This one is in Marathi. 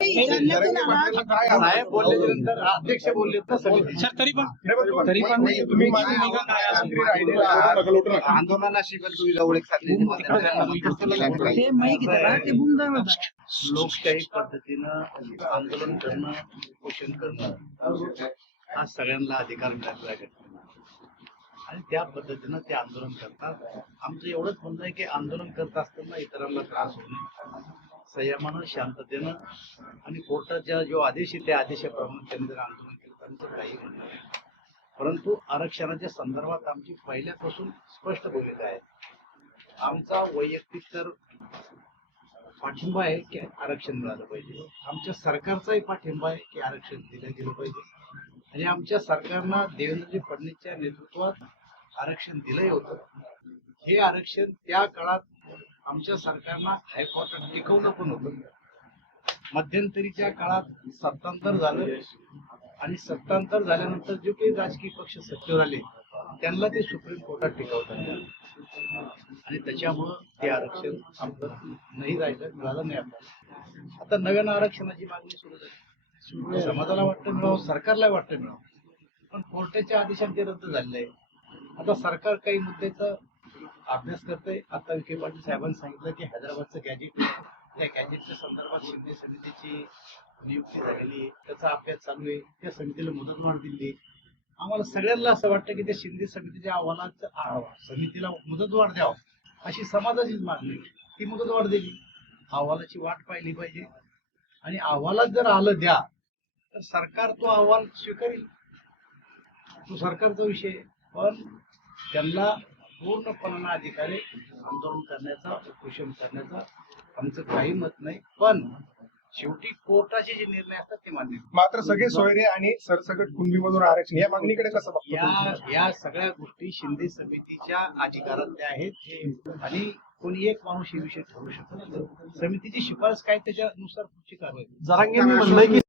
साहेब बोलल्यानंतर अध्यक्ष बोलले तर समिती सर तरी पण तरी पण तुम्ही माजी मंत्री राहिलेले आहात. आंदोलनाशी पण तुम्ही जवळ एक लोकशाही पद्धतीनं आंदोलन करणं उपोषण करणं हा सगळ्यांना अधिकार मिळालेला आहे. घटनेला. आणि त्या पद्धतीनं ते आंदोलन करतात. आमचं एवढंच म्हणणं आहे की आंदोलन करत असताना इतरांना त्रास होऊ नये. संयमानं शांततेनं आणि कोर्टाच्या जो आदेश आहे त्या आदेशाप्रमाणे त्यांनी जर आंदोलन केलं तर आमचं काही म्हणणं नाही. परंतु आरक्षणाच्या संदर्भात आमची पहिल्यापासून स्पष्ट भूमिका आहे. आमचा वैयक्तिक तर पाठिंबा आहे की आरक्षण मिळालं पाहिजे. आमच्या सरकारचाही पाठिंबा आहे की आरक्षण दिलं गेलं पाहिजे. आणि आमच्या सरकारनं देवेंद्रजी फडणवीसच्या नेतृत्वात आरक्षण दिलंही होतं. हे आरक्षण त्या काळात आमच्या सरकारला हायकोर्टात टिकवलं पण होतं. मध्यंतरीच्या काळात सत्तांतर झालं आणि सत्तांतर झाल्यानंतर जे काही राजकीय पक्ष सत्तेवर आले त्यांना ते सुप्रीम कोर्टात टिकवतात आणि त्याच्यामुळं ते आरक्षण आपलं नाही राहिलं मिळालं नाही आपल्याला आता नव्यानं आरक्षणाची मागणी सुरू झाली. समाजाला वाटतं मिळावं सरकारला वाटतं मिळावं. पण कोर्टाच्या आदेशात ते रद्द झालेलं आहे आता सरकार काही मुद्द्याचा अभ्यास करतोय. आता विखे पाटील साहेबांनी सांगितलं की हैदराबादचं गॅजेट त्या गॅजेटच्या संदर्भात शिंदे समितीची नियुक्ती झालेली आहे. त्याचा अभ्यास चालू आहे. त्या समितीला मुदतवाढ दिली आम्हाला सगळ्यांना असं वाटतं की त्या शिंदे समितीच्या अहवालाचा समितीला समितीला मुदतवाढ द्यावं. अशी समाजाचीच मागणी ती ती मुदतवाढ दिली. अहवालाची वाट पाहिली पाहिजे. आणि अहवालात जर आलं द्या तर सरकार तो अहवाल स्वीकारेल. तो सरकारचा विषय पण त्यांना पूर्णपणानं अधिकार आंदोलन करण्याचा उपोषण करण्याचा आमचं काही मत नाही पण शेवटी कोर्टाचे जे निर्णय असतात ते मान्य मात्र सगळे सोयरे आणि सरसकट कुणबीमधून आरक्षण या मागणीकडे कसं बघतो या? या सगळ्या गोष्टी शिंदे समितीच्या अधिकारातल्या आहेत आणि कोणी एक माणूस हे विषय ठरवू शकत नाही. समितीची शिफारस काय त्याच्यानुसार पुढची कारवाई जरांगेंनी म्हणलंय की